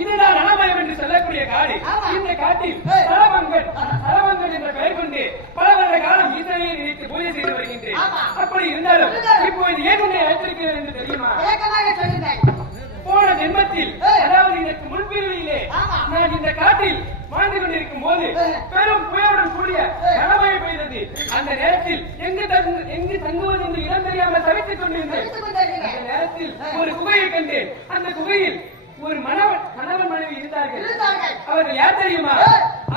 இதுதான் ரணமயம் என்று சொல்லக்கூடிய காடு. இந்த காட்டில் ஏய். சரபங்கன் சரபங்கன் என்ற பெயர் கொண்டு பல வருட காலம் ஈசனையை நினைத்து பூஜை செய்து வருகின்றேன். அப்படி இருந்தாலும். இப்போது ஏன் உன்னை அழைத்திருக்கிறேன் என்று தெரியுமா ஜென்மத்தில். அதாவது இதற்கு முன்பிரிவிலே. நான் இந்த காட்டில் வாழ்ந்து கொண்டிருக்கும் போது. பெரும் புயலுடன் கூடிய. கனமழை பெய்தது அந்த நேரத்தில் எங்கு தங்கு எங்கு தங்குவது என்று இடம் தெரியாமல் தவித்துக் கொண்டிருந்தேன். அந்த நேரத்தில். ஒரு குகையை கண்டேன் அந்த குகையில் ஒரு மணவன் கணவன் மனைவி இருந்தார்கள். அவர்கள் யார் தெரியுமா.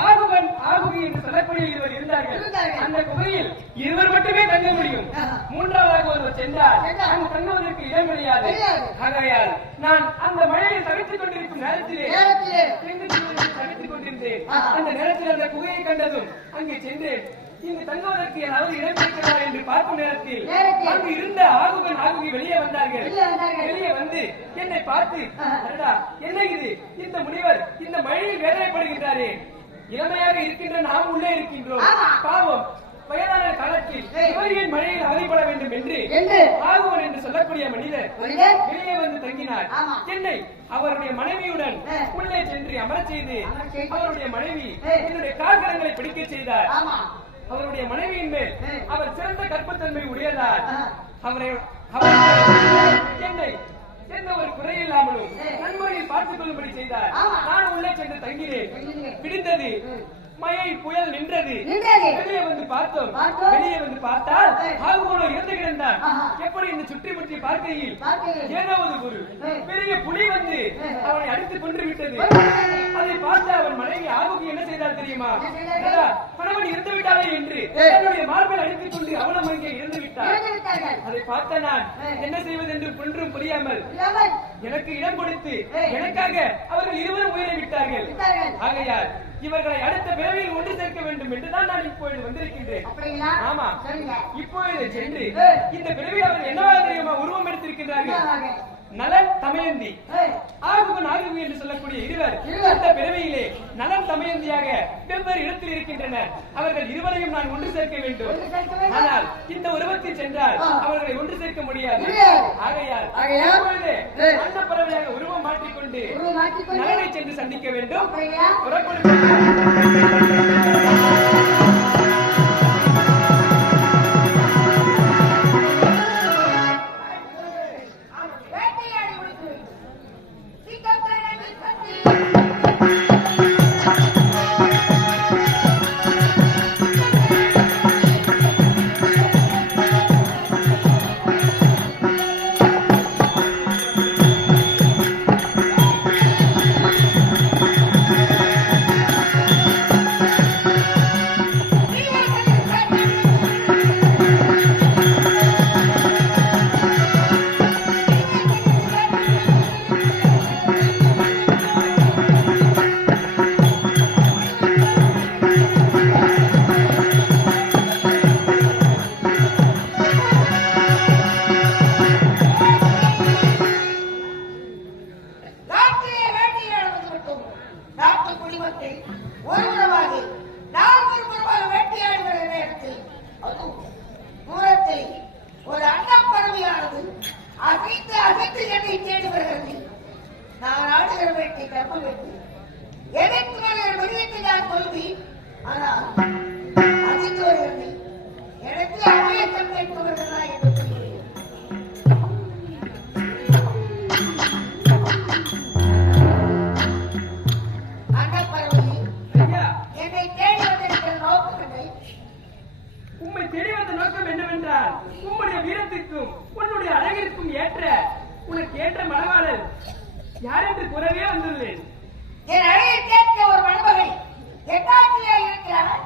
ஆகுவன் ஆகுவி என்று சொல்லக்கூடிய இருவர் இருந்தார்கள். அந்த குகையில் இருவர் மட்டுமே தங்க முடியும். மூன்றாவதாக ஒருவர் சென்றார். அங்கு தங்குவதற்கு இடம் கிடையாது. ஆகையால் நான் அந்த மழையை தவித்துக் கொண்டிருக்கும் நேரத்திலே தவித்துக் கொண்டிருந்தேன். அந்த நேரத்தில் அந்த குகையை கண்டதும் அங்கே சென்றேன். இங்கு தங்குவதற்கு ஏதாவது இடம் இருக்கிறதா என்று பார்க்கும் நேரத்தில். அங்கு இருந்த ஆகுகன் ஆகுகி வெளியே வந்தார்கள். வெளியே வந்து என்னை பார்த்து என்ன இது? இந்த முனிவர் இந்த மழையில் வேதனைப்படுகின்றாரே. இளமையாக இருக்கின்ற நாம் உள்ளே இருக்கின்றோம். பாவம். வயதான காலத்தில் ஏன் மழையில் அவதிப்பட வேண்டும் என்று ஆகுவன் என்று சொல்லக்கூடிய மனிதர் வெளியே வந்து தங்கினார். என்னை அவருடைய மனைவியுடன். உள்ளே சென்று அமரச் செய்து. அவருடைய மனைவி. என்னுடைய கால்கரங்களை பிடிக்க செய்தார் அவருடைய மனைவியின் மேல். அவர் சிறந்த கற்பத்தன்மை உடையதார். அவரை என்னை எந்த ஒரு குறையில்லாமலும் ஏ. நன்முறையில் பார்த்துக் கொள்ளும்படி செய்தார். நான் உள்ளே சென்று தங்கினேன். பிடித்தது. மழை புயல் நின்றது. வெளியே வந்து பார்த்தோம். வெளியே வந்து பார்த்தால். ஆகுபோல இறந்து கிடந்தார் ஆஹா. எப்படி இந்த சுற்றி முற்றி பார்க்கையில் பார்க்கிறேன். ஏதோ ஒரு. பெரிய புலி வந்து. அவனை அடித்து கொன்று விட்டது. அதை பார்த்து அவன் மனைவி ஆகுகி என்ன செய்தார் தெரியுமா கணவன் இறந்து விட்டாரே என்று. என்னுடைய மார்பில் அடித்துக் கொண்டு அவனும் அங்கே இறந்து விட்டார் அதை பார்த்த நான். என்ன செய்வது என்று ஒன்றும் புரியாமல் எனக்கு இடம் கொடுத்து. எனக்காக அவர்கள் இருவரும் உயிரை விட்டார்கள். ஆகையால் இவர்களை அடுத்த பிறவியில் ஒன்று சேர்க்க வேண்டும் என்றுதான் நான் இப்பொழுது வந்திருக்கின்றேன். ஆமா. இப்பொழுது சென்று. இந்த பிறவியில் அவர்கள் என்னவாக தெரியுமா உருவம் எடுத்திருக்கின்றார்கள்? நலன் தமயந்தி ஆகுவன் ஆகுவி என்று சொல்லக்கூடிய இருவர். இந்த பிறவியிலே நலன் தமயந்தியாக வெவ்வேறு இடத்தில் இருக்கின்றனர் அவர்கள் இருவரையும் நான் ஒன்று சேர்க்க வேண்டும். ஆனால் இந்த உருவத்தில் சென்றால். அவர்களை ஒன்று சேர்க்க முடியாது. ஆகையால். அந்த பறவையாக உருவம் மாற்றிக்கொண்டு நலனை சென்று சந்திக்க வேண்டும் அப்படியா குடிமக்கள் ஒருவரமாக நான்கு ஒருவராக நேரத்தில் அதுவும் தூரத்தில் ஒரு அன்னப்பறவையானது அசைத்து அசைத்து என்னை தேடி வருகிறது. நான் ஆடுகிற வேட்டை கற்ப வேட்டை. எனக்கு வருகிற மிருகத்தை நான் கொள்வி ஆனால் அசைத்து வருகிறது. உனக்கு ஏற்ற மணவாளர் யார் என்று கூறவே வந்துள்ளேன். என் அழகை கேட்க ஒரு மணமகை எட்டாட்டிலே இருக்கிறார்.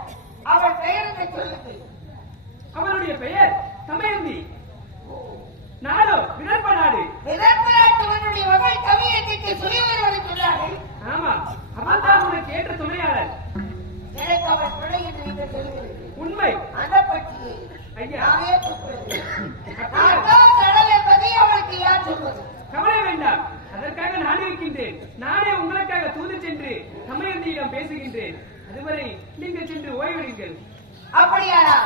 அவள் பெயர் என்று சொல்லுங்கள் அவருடைய பெயர் தமயந்தி. நாடோ விதர்ப்ப நாடு. விதர்ப்ப நாட்டுவனுடைய மகள் கவியத்திற்கு சுயவர்களை சொன்னார்கள். ஆமா அவன்தான் உனக்கு ஏற்ற துணையாளர். எனக்கு அவள் பிள்ளை என்று நீங்கள் சொல்லுங்கள். உண்மை. அந்த பற்றியை ஐயா. நானே கூப்பிடுவது நீயார் கவலை வேண்டாம் அதற்காக நான் இருக்கின்றேன் நானே உங்களுக்காக தூது சென்று தமயந்தியிடம் பேசுகின்றேன். அதுவரை நீங்கள் சென்று ஓய்வெடுங்கள். அப்படியாரா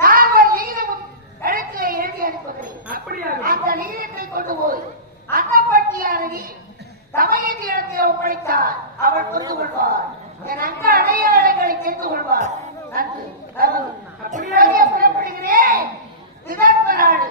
நான் ஒரு நீளம் எழுத்துல எழுதி அனுப்புகிறேன் அப்படியாக அந்த நீளத்தை கொண்டு போய் அன்னப்பட்டியாரதி தமயந்தி இடத்தை புரிந்து கொள்வார் என் அங்க அடையாளங்களை தெரிந்து கொள்வார் நன்றி அப்படியாக புறப்படுகிறேன். விதர்ம நாடு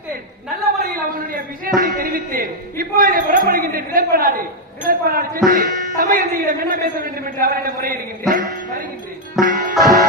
தெரிவித்தேன். நல்ல முறையில் அவனுடைய விஷயத்தை தெரிவித்தேன். இப்போது புறப்படுகின்ற விதைப்படாது விதைப்படாது சென்று தமிழ் என்ன பேச வேண்டும் என்று அவர் என்ன முறையிடுகின்றேன் வருகின்றேன்.